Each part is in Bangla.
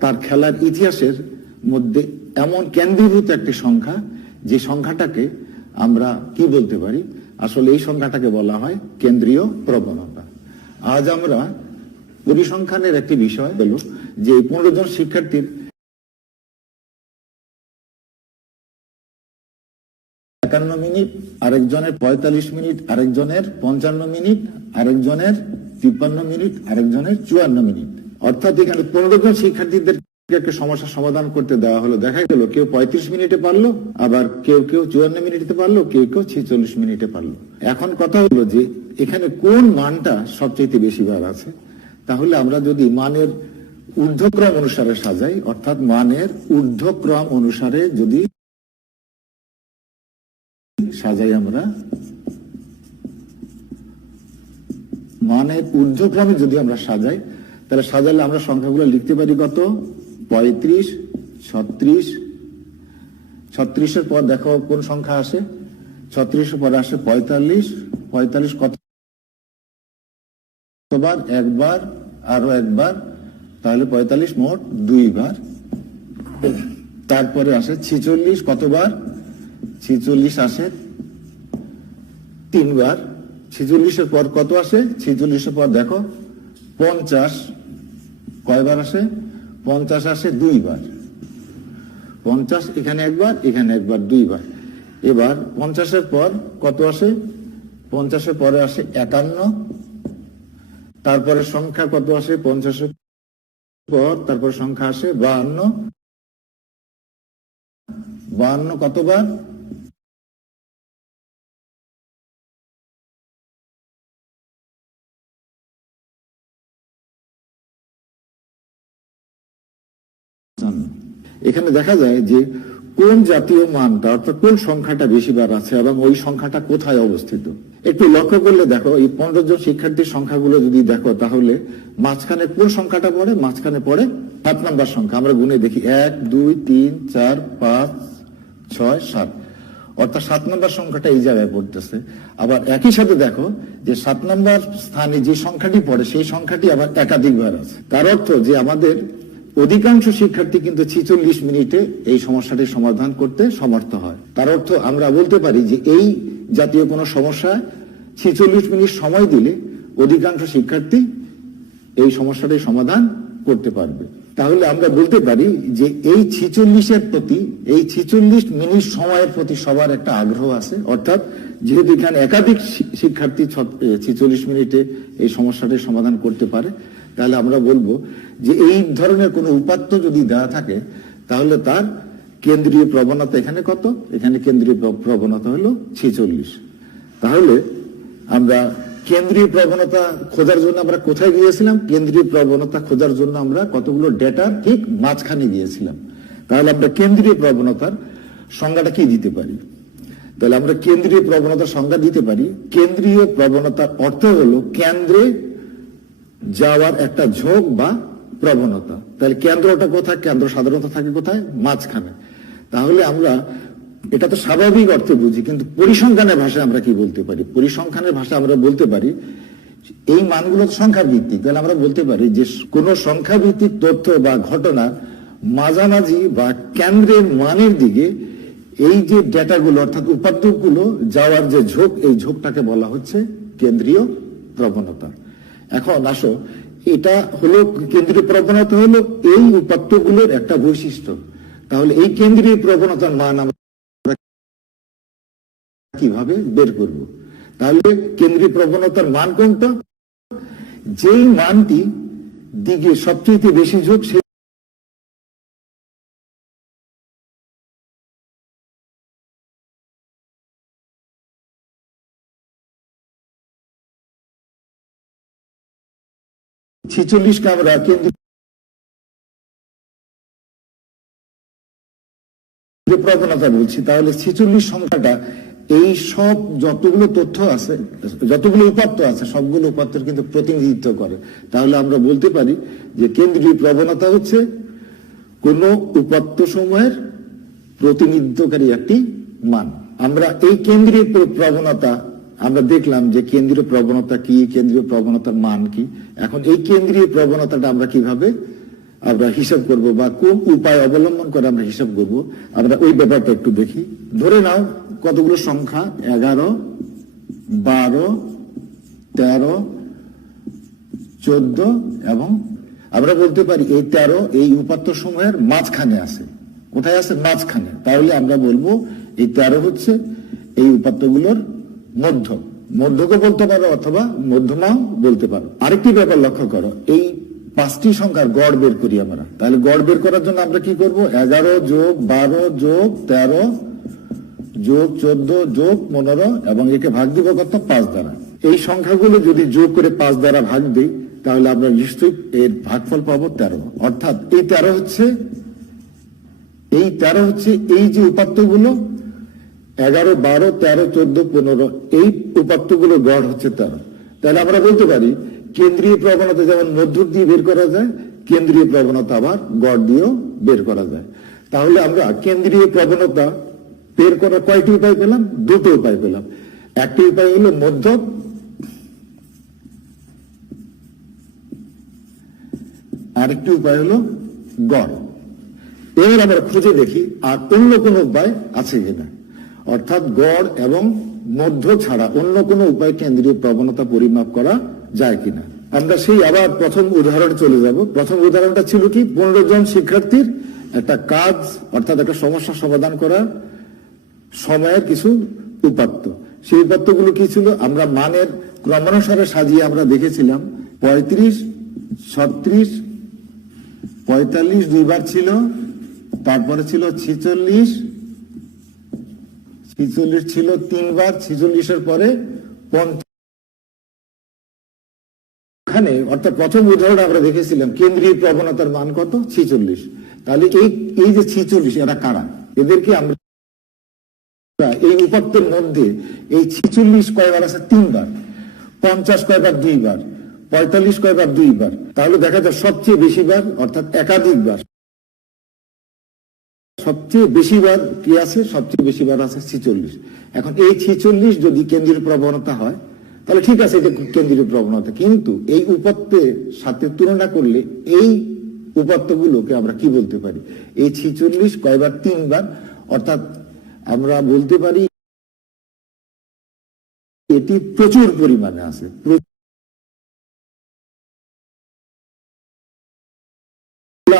তার খেলার ইতিহাসের মধ্যে এমন কেন্দ্রীভূত একটি সংখ্যা, যে সংখ্যাটাকে আমরা কি বলতে পারি, আসলে এই সংখ্যাটাকে বলা হয় কেন্দ্রীয় প্রবণতা। আজ আমরা পরিসংখ্যানের একটি বিষয় হলো যে 15 জন শিক্ষার্থীর 51 মিনিট, আরেকজনের 45 মিনিট, আরেকজনের 55 মিনিট, আরেকজনের 53 মিনিট, আরেকজনের 54 মিনিট। অর্থাৎ এখানে 15 জন শিক্ষার্থীদের একটা সমস্যা সমাধান করতে দেওয়া হলো। দেখা গেল কেউ 35 মিনিটে পারলো, আবার কেউ 54 মিনিটে পারলো, কেউ 46 মিনিটে পারলো। এখন কথা হলো যে এখানে কোন মানটা সবচেয়ে বেশি বার আছে। তাহলে আমরা যদি মানের ঊর্ধ্বক্রম অনুসারে সাজাই, অর্থাৎ মানের ঊর্ধ্বক্রম অনুসারে যদি সাজাই, আমরা মানের ঊর্ধ্বক্রমে যদি আমরা সাজাই, তাহলে সাজালে আমরা সংখ্যাগুলো লিখতে পারি কত? 35, 36, 36-এর পর দেখো কোন সংখ্যা আসে, 36-এর পরে আসে 45, 45 কতবার? একবার, আরো একবার, তাহলে 45 মোট 2 বার। তারপরে আসে 46, কতবার? 46 আসে 3 বার। 46-এর পর কত আসে? 46-এর পর দেখো 50 কয়বার আসে? 50 আসে 2 বার। 50 এখানে একবার, এখানে একবার, 2 বার। এবার 50-এর পর কত আসে? 50-এর পরে আসে 51। তারপরে সংখ্যা কত আসে? 50-এর পর তারপর সংখ্যা আসে 52। 52 কতবার? এখানে দেখা যায় যে কোন জাতীয় মানটা, অর্থাৎ কোন সংখ্যাটা বেশি বার আছে এবং ওই সংখ্যাটা কোথায় অবস্থিত। একটু লক্ষ্য করলে দেখো, এই 15 জন শিক্ষার্থীর সংখ্যাগুলো যদি দেখো, তাহলে মাঝখানে কোন সংখ্যাটা পড়ে? মাঝখানে পড়ে 7 নম্বর সংখ্যা। আমরা গুনে দেখি 1, 2, 3, 4, 5, 6, 7, অর্থাৎ 7 নম্বর সংখ্যাটা এই জায়গায় পড়তেছে। আবার একই সাথে দেখো যে 7 নম্বর স্থানে যে সংখ্যাটি পড়ে, সেই সংখ্যাটি আবার একাধিকবার আছে। তার অর্থ যে আমাদের অধিকাংশ শিক্ষার্থী কিন্তু 46 মিনিটে এই সমস্যাটির সমাধান করতে সমর্থ হয়। তার অর্থ আমরা বলতে পারি যে এই জাতীয় কোনো সমস্যা 46 মিনিট সময় দিলে অধিকাংশ শিক্ষার্থী এই সমস্যাটির সমাধান করতে পারবে। তাহলে আমরা বলতে পারি যে এই 46-এর প্রতি, এই 46 মিনিট সময়ের প্রতি সবার একটা আগ্রহ আছে। অর্থাৎ যেহেতু এখানে একাধিক শিক্ষার্থী 46 মিনিটে এই সমস্যাটির সমাধান করতে পারে, তাহলে আমরা বলবো যে এই ধরনের কোনো উপাত্ত যদি দেওয়া থাকে, তাহলে তার কেন্দ্রীয় প্রবণতা এখানে কত? এখানে কেন্দ্রীয় প্রবণতা হলো 46। তাহলে আমরা কেন্দ্রীয় প্রবণতা খোঁজার জন্য আমরা কোথায় গিয়েছিলাম? কেন্দ্রীয় প্রবণতা খোঁজার জন্য আমরা কতগুলো ডেটা ঠিক মাঝখানে গিয়েছিলাম। তাহলে আমরা কেন্দ্রীয় প্রবণতার সংজ্ঞাটা কি দিতে পারি? তাহলে আমরা কেন্দ্রীয় প্রবণতার সংজ্ঞা দিতে পারি, কেন্দ্রীয় প্রবণতার অর্থ হলো কেন্দ্রে যাওয়ার একটা ঝোঁক বা প্রবণতা। তাহলে কেন্দ্রটা কোথায়? কেন্দ্র সাধারণত থাকে কোথায়? মাঝখানে। তাহলে আমরা এটা তো স্বাভাবিক অর্থে বুঝি, কিন্তু পরিসংখ্যানের ভাষায় আমরা কি বলতে পারি? পরিসংখ্যানের ভাষায় আমরা বলতে পারি এই মানগুলো সংখ্যা ভিত্তিক। তাহলে আমরা বলতে পারি যে কোন সংখ্যা ভিত্তিক তথ্য বা ঘটনা মাঝামাঝি বা কেন্দ্রের মানের দিকে এই যে ডেটাগুলো, অর্থাৎ উপাত্তগুলো যাওয়ার যে ঝোঁক, এই ঝোঁকটাকে বলা হচ্ছে কেন্দ্রীয় প্রবণতা। এখন আসো, এটা হলো কেন্দ্রীয় প্রবণতা, হলো এই উপাত্তগুলোর একটা বৈশিষ্ট্য। তাহলে এই কেন্দ্রীয় প্রবণতার মান আমরা কিভাবে বের করব? তাহলে কেন্দ্রীয় প্রবণতার মান কোনটা? যেই মানটি দিকে সবচেয়ে বেশি ঝোঁক, সেই 46কে আমরা কেন্দ্রীয় প্রবণতা বলছি। তাহলে 46 সংখ্যাটা এই সব যতগুলো তথ্য আছে, যতগুলো উপাত্ত আছে, সবগুলো উপাত্তের কিন্তু প্রতিনিধিত্ব করে। তাহলে আমরা বলতে পারি যে কেন্দ্রীয় প্রবণতা হচ্ছে কোন উপাত্ত সমূহের প্রতিনিধিত্বকারী একটি মান। আমরা এই কেন্দ্রীয় প্রবণতা আমরা দেখলাম যে কেন্দ্রীয় প্রবণতা কি, কেন্দ্রীয় প্রবণতার মান কি। এখন এই কেন্দ্রীয় প্রবণতাটা আমরা কিভাবে আমরা হিসাব করব বা কোন উপায় অবলম্বন করে আমরা হিসাব করব, আমরা ওই ব্যাপারটা একটু দেখি। ধরে নাও কতগুলো সংখ্যা 11, 12, 13, 14 এবং আমরা বলতে পারি এই 13 এই উপাত্ত সমূহের মাঝখানে আছে। কোথায় আছে? মাঝখানে। তাহলে আমরা বলবো এই 13 হচ্ছে এই উপাত্তগুলোর মধ্য, মধ্যকে বলতে পারো অথবা মধ্যমাও বলতে পারো। আরেকটি ব্যাপার লক্ষ্য করো, এই 5টি সংখ্যার গড় বের করি আমরা। তাহলে গড় বের করার জন্য আমরা কি করব? 11 যোগ 12 যোগ 13 যোগ 14 যোগ 15 এবং একে ভাগ দিব কত? 5 দ্বারা। এই সংখ্যাগুলো যদি যোগ করে 5 দ্বারা ভাগ দিই তাহলে আমরা নিশ্চয়ই এর ভাগফল পাবো 13। অর্থাৎ এই 13 হচ্ছে এই যে উপাত্তগুলো 11, 12, 13, 14, 15 এই উপাত্তগুলো গড় হচ্ছে 13। তাহলে আমরা বলতে পারি কেন্দ্রীয় প্রবণতা যেমন মধ্যক দিয়ে বের করা যায়, কেন্দ্রীয় প্রবণতা আবার গড় দিয়েও বের করা যায়। তাহলে আমরা কেন্দ্রীয় প্রবণতা বের করার কয়টি উপায় পেলাম? দুটো উপায় পেলাম। একটি উপায় হলো মধ্যক, আরেকটি উপায় হলো গড়। এবার আমরা খুঁজে দেখি আর অন্য কোনো উপায় আছে কিনা, অর্থাৎ গড় এবং মধ্য ছাড়া অন্য কোনো উপায় কেন্দ্রীয় প্রবণতা পরিমাপ করা যায় কিনা। আমরা সেই আবার প্রথম উদাহরণে চলে যাব। প্রথম উদাহরণটা ছিল কি? 15 জন শিক্ষার্থীর একটা কাজ, অর্থাৎ একটা সমস্যা সমাধান করার সময়ের কিছু উপাত্ত। সেই উপাত্তগুলো কি ছিল? আমরা মানের ক্রমানুসারে সাজিয়ে আমরা দেখেছিলাম 35, 36, 45 দুইবার ছিল, তারপরে ছিল 46 ছিল তিনবার, 46-এর পরে 50। এখানে অর্থাৎ প্রথম উদাহরণে আমরা দেখেছিলাম কেন্দ্রীয় প্রবণতার মান কত? 46। তাহলে এই যে 46 এরা কারা? এদেরকে আমরা এই উপাত্তের মধ্যে এই 46 কয়বার আছে? 3বার। 50 কয়বার? 2বার। 45 কয়বার? 2বার। তাহলে দেখা যায় সবচেয়ে বেশিবার অর্থাৎ একাধিকবার সবচেয়ে বেশিবার কি আছে? সবচেয়ে বেশিবার আছে 46। এখন এই 46 যদি কেন্দ্রীয় প্রবণতা হয় তাহলে ঠিক আছে, এটা কেন্দ্রীয় প্রবণতা, কিন্তু এই উপাত্তের সাথে তুলনা করলে এই উপাত্তগুলোকে আমরা কি বলতে পারি? এই 46 কয়বার? 3বার। অর্থাৎ আমরা বলতে পারি এটি প্রচুর পরিমাণে আছে।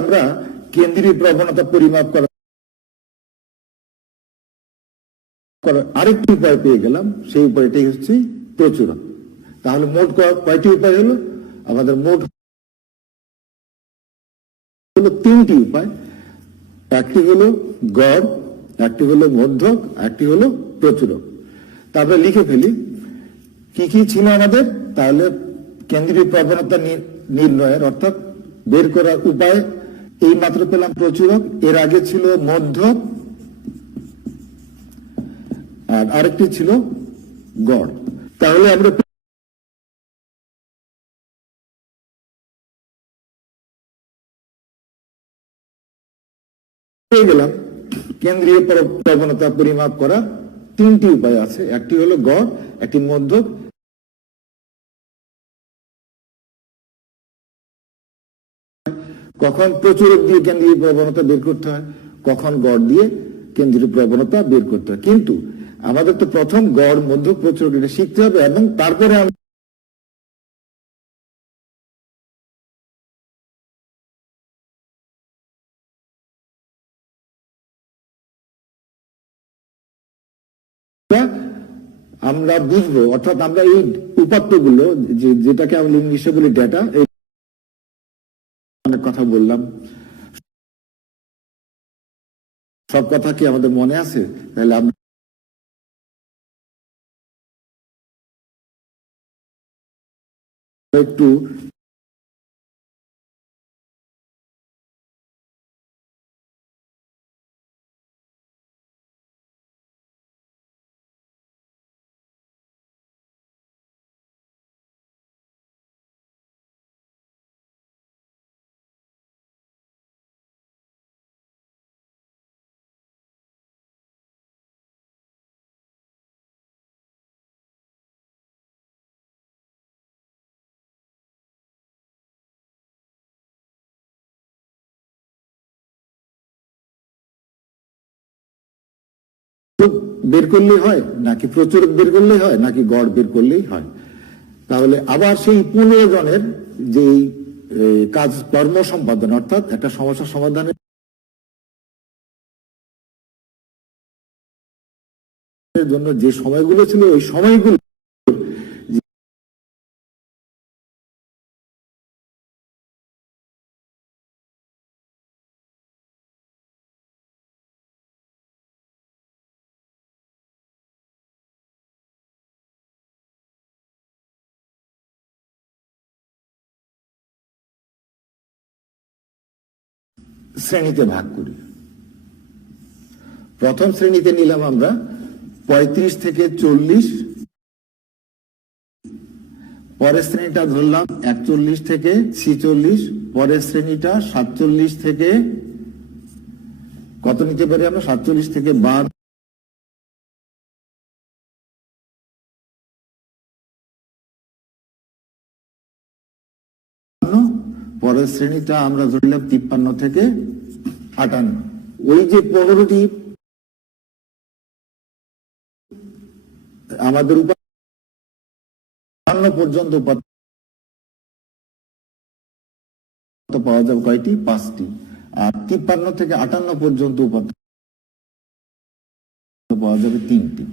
আমরা কেন্দ্রীয় প্রবণতা পরিমাপ করার আরেকটি উপায় পেয়ে গেলাম, সেই উপায়টাই হচ্ছে প্রচুরক। তাহলে মোট কয়টি উপায় হলো? আমাদের মোট হলো 3টি উপায়। একটি হলো গড়, একটি হলো মধ্যক, একটি হলো প্রচুরক। তারপরে লিখে ফেলি কি কি ছিল আমাদের। তাহলে কেন্দ্রীয় প্রবণতা নির্ণয়ের অর্থাৎ বের করার উপায় এই মাত্র পেলাম প্রচুরক, এর আগে ছিল মধ্যক, আর আরেকটি ছিল গড়। তাহলে আমরা পেয়ে গেলাম কেন্দ্রীয় প্রবণতা পরিমাপ করার 3টি উপায় আছে। একটি হলো গড়, একটি মধ্যক, কখন প্রচুরক দিয়ে কেন্দ্রীয় প্রবণতা বের করতে হয়, কখন গড় দিয়ে কেন্দ্রীয় প্রবণতা বের করতে হয়। কিন্তু আমাদের তো প্রথম গড়, মধ্যক, প্রচুরক এটা শিখতে হবে এবং তারপরে আমরা বুঝবো, অর্থাৎ আমরা এই উপাত্তগুলো যেটাকে আমরা ইংলিশে বলি ডেটা, এই অনেক কথা বললাম, সব কথা কি আমাদের মনে আছে? তাহলে আমরা একটু মধ্যক বের করলেই হয়, নাকি প্রচুরক বের করলেই হয়, নাকি গড় বের করলেই হয়? তাহলে আবার সেই 15 জনের যে কাজ কর্ম সম্পাদন, অর্থাৎ একটা সমস্যা সমাধানের জন্য যে সময়গুলো ছিল, ওই সময়গুলো শ্রেণীতে ভাগ করি। প্রথম শ্রেণীতে নিলাম আমরা 35 থেকে 40, পরের শ্রেণীটা ধরলাম 41 থেকে 46, পরের শ্রেণীটা 47 থেকে কত নিতে পারি আমরা, 47 থেকে 52, পরের শ্রেণীটা আমরা ধরলাম 53 থেকে 58। ওই যে 15টি আমাদের উপাত্ত পর্যন্ত পাওয়া যাবে কয়টি? 5টি। আর 53 থেকে 58 পর্যন্ত উপাত্ত পাওয়া যাবে 3টি।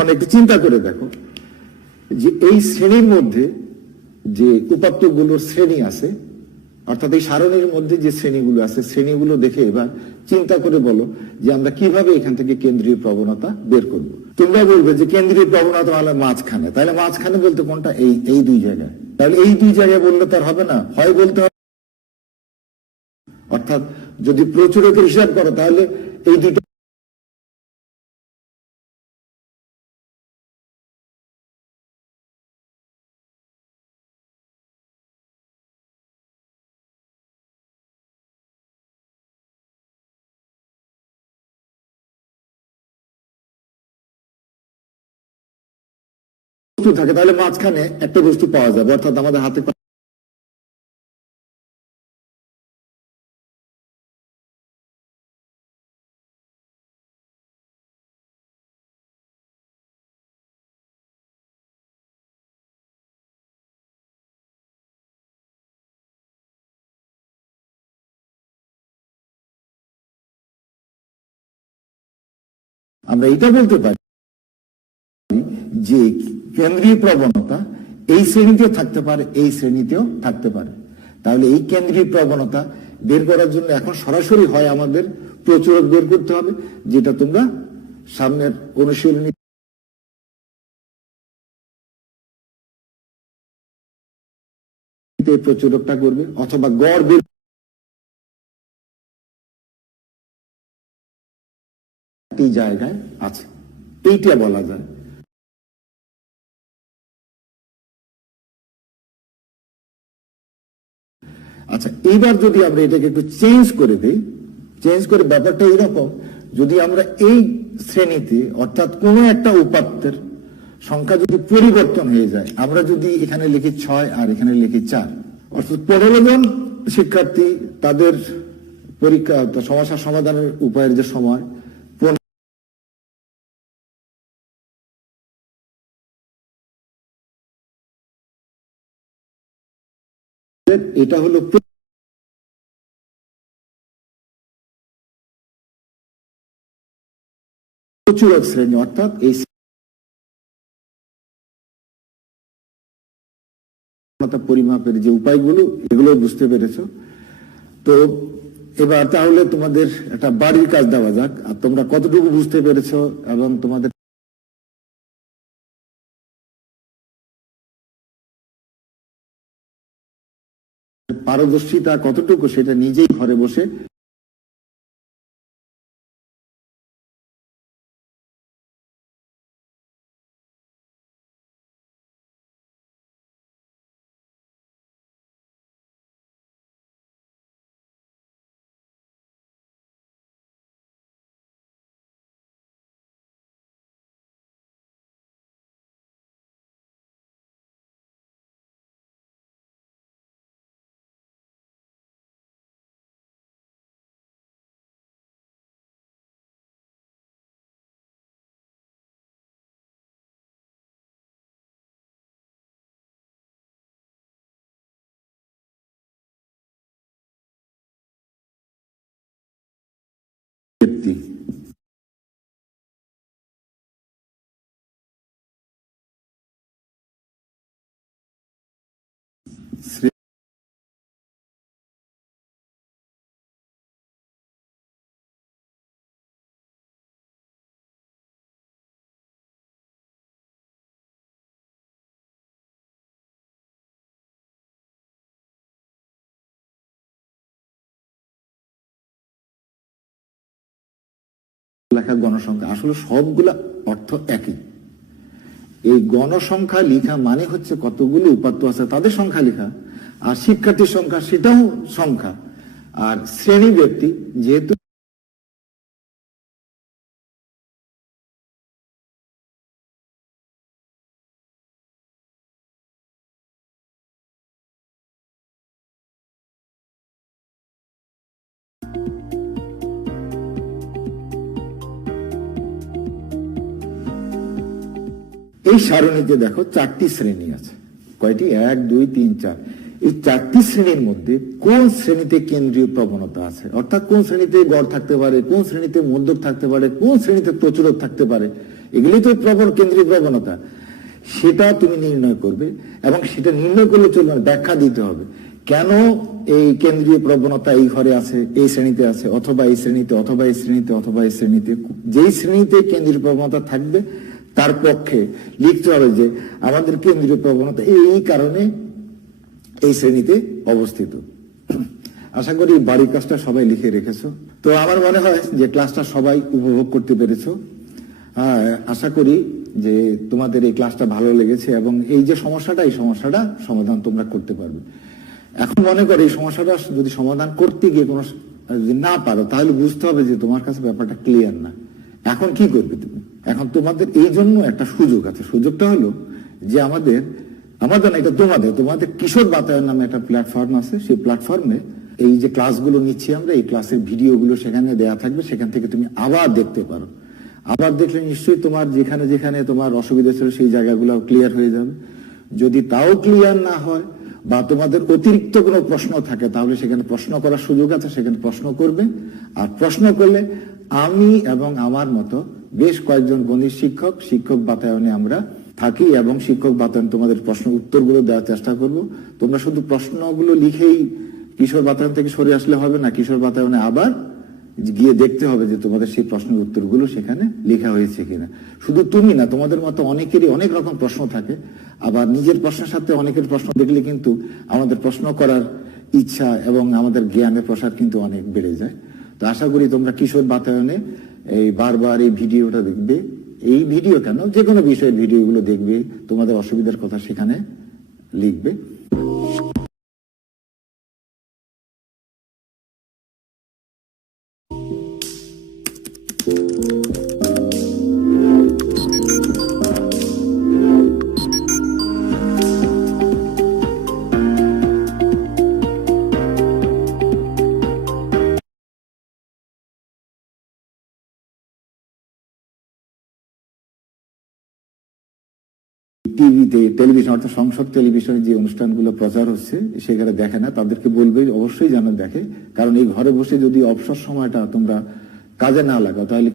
এখন একটু চিন্তা করে দেখো যে এই শ্রেণীর মধ্যে যে উপাত্তগুলোর শ্রেণী আছে, অর্থাৎ এই সারণীর মধ্যে যে শ্রেণীগুলো আছে, শ্রেণীগুলো দেখে এবার চিন্তা করে বলো যে আমরা কিভাবে এখান থেকে কেন্দ্রীয় প্রবণতা বের করব। তোমরা বলবে যে কেন্দ্রীয় প্রবণতা হলো মাঝখানে, তাহলে মাঝখানে বলতে কোনটা? এই দুই জায়গায়। তাহলে এই দুই জায়গায় বললে তার হবে না, হয় বলতে হবে, অর্থাৎ যদি প্রচুরকের হিসাব করো তাহলে এই দুইটা বস্তু থাকে, তাহলে মাঝখানে একটা বস্তু পাওয়া যাবে, অর্থাৎ আমাদের হাতে আমরা এটা বলতে পারি যে কেন্দ্রীয় প্রবণতা এই শ্রেণীতেও থাকতে পারে, এই শ্রেণীতেও থাকতে পারে। তাহলে এই কেন্দ্রীয় প্রবণতা বের করার জন্য এখন সরাসরি হয় আমাদের প্রচুরক বের করতে হবে, যেটা তোমরা সামনের অনুশীলনী প্রচুরকটা করবে, অথবা গড় বের এই জায়গায় আছে, এইটা বলা যায়। আচ্ছা, এইবার যদি আমরা এটাকে একটু চেঞ্জ করে দিই, চেঞ্জ করে ব্যাপারটা এইরকম, যদি আমরা এই শ্রেণীতে অর্থাৎ কোন একটা উপাত্তের সংখ্যা যদি পরিবর্তন হয়ে যায়, আমরা যদি এখানে লিখি 6 আর এখানে লিখি 4, অর্থাৎ 15 জন শিক্ষার্থী তাদের পরীক্ষা সমস্যা সমাধানের উপায়ের যে সময়, এটা হলো প্রচুরক শ্রেণী, অর্থাৎ এই পরিমাপের যে উপায়গুলো, এগুলো বুঝতে পেরেছো তো। এবার তাহলে তোমাদের একটা বাড়ির কাজ দেওয়া যাক, আর তোমরা কতটুকু বুঝতে পেরেছো এবং তোমাদের পারদর্শিতা কতটুকু সেটা নিজেই ঘরে বসে লেখা গণসংখ্যা, আসলে সবগুলা অর্থ একই। এই গণসংখ্যা লেখা মানে হচ্ছে কতগুলো উপাত্ত আছে তাদের সংখ্যা লেখা, আর শিক্ষার্থীর সংখ্যা সেটাও সংখ্যা, আর শ্রেণী ব্যক্তি যেহেতু এই সারণীতে দেখো 4টি শ্রেণী আছে। কয়টি? 1, 2, 3, 4। এই 4টি শ্রেণীর মধ্যে কোন শ্রেণীতে কেন্দ্রীয় প্রবণতা আছে, অর্থাৎ কোন শ্রেণীতে গড় থাকতে পারে, কোন শ্রেণীতে মধ্যক থাকতে পারে, কোন শ্রেণীতে প্রচুরক থাকতে পারে, এগুলি তো কেন্দ্রীয় প্রবণতা। সেটা তুমি নির্ণয় করবে, এবং সেটা নির্ণয় করলে চলবে না, ব্যাখ্যা দিতে হবে কেন এই কেন্দ্রীয় প্রবণতা এই ঘরে আছে, এই শ্রেণীতে আছে, অথবা এই শ্রেণীতে, অথবা এই শ্রেণীতে, অথবা এই শ্রেণীতে। যেই শ্রেণীতে কেন্দ্রীয় প্রবণতা থাকবে তার পক্ষে লিখতে হবে যে আমাদের কেন্দ্রীয় প্রবণতা এই কারণে এই শ্রেণীতে অবস্থিত। আশা করি বাড়ির কাজটা সবাই লিখে রেখেছো। তো আমার মনে হয় যে ক্লাসটা সবাই উপভোগ করতে পেরেছো। আশা করি যে তোমাদের এই ক্লাসটা ভালো লেগেছে, এবং এই যে সমস্যাটা, এই সমস্যাটা সমাধান তোমরা করতে পারবে। এখন মনে করো এই সমস্যাটা যদি সমাধান করতে গিয়ে কোনো যদি না পারো, তাহলে বুঝতে হবে যে তোমার কাছে ব্যাপারটা ক্লিয়ার না। এখন কি করবে তুমি? এখন তোমাদের এই জন্য একটা সুযোগ আছে। সুযোগটা হলো যে আমাদের না, এটা তোমাদের কিশোর বাতায়ন নামে একটা প্ল্যাটফর্ম আছে। সেই প্ল্যাটফর্মে এই যে ক্লাসগুলো নিচ্ছি আমরা, এই ক্লাসের ভিডিওগুলো সেখানে দেয়া থাকবে। সেখান থেকে তুমি আবার দেখতে পারো। আবার দেখলে নিশ্চয়ই তোমার যেখানে যেখানে তোমার অসুবিধা ছিল সেই জায়গাগুলো ক্লিয়ার হয়ে যাবে। যদি তাও ক্লিয়ার না হয়, বা তোমাদের অতিরিক্ত কোনো প্রশ্ন থাকে, তাহলে সেখানে প্রশ্ন করার সুযোগ আছে, সেখানে প্রশ্ন করবে। আর প্রশ্ন করলে আমি এবং আমার মতো বেশ কয়েকজন গণিত শিক্ষক বাতায়নে আমরা থাকি, এবং শিক্ষক বাতায়ন তোমাদের প্রশ্ন উত্তরগুলো দেওয়ার চেষ্টা করব। তোমরা শুধু প্রশ্নগুলো লিখেই কিশোর বাতায়ন থেকে সরে আসলে হবে না, কিশোর বাতায়নে আবার গিয়ে দেখতে হবে যে তোমাদের সেই প্রশ্নের উত্তরগুলো সেখানে লেখা হয়েছে কিনা। শুধু তুমি না, তোমাদের মতো অনেকেরই অনেক রকম প্রশ্ন থাকে। আবার নিজের প্রশ্নের সাথে অনেকের প্রশ্ন দেখলে কিন্তু আমাদের প্রশ্ন করার ইচ্ছা এবং আমাদের জ্ঞানের প্রসার কিন্তু অনেক বেড়ে যায়। তো আশা করি তোমরা কিশোর বাতায়নে এই বারবার এই ভিডিওটা দেখবে। এই ভিডিও কেন, যে কোনো বিষয়ের ভিডিওগুলো দেখবে, তোমাদের অসুবিধার কথা সেখানে লিখবে। টিভিতে, টেলিভিশন, অর্থাৎ সংসদ টেলিভিশনে যে অনুষ্ঠানগুলো প্রচার হচ্ছে সেখানে দেখে না, তাদেরকে বলবে অবশ্যই যেন দেখে। কারণ এই ঘরে বসে যদি অবসর সময়টা তোমরা কাজে না লাগাও, তাহলে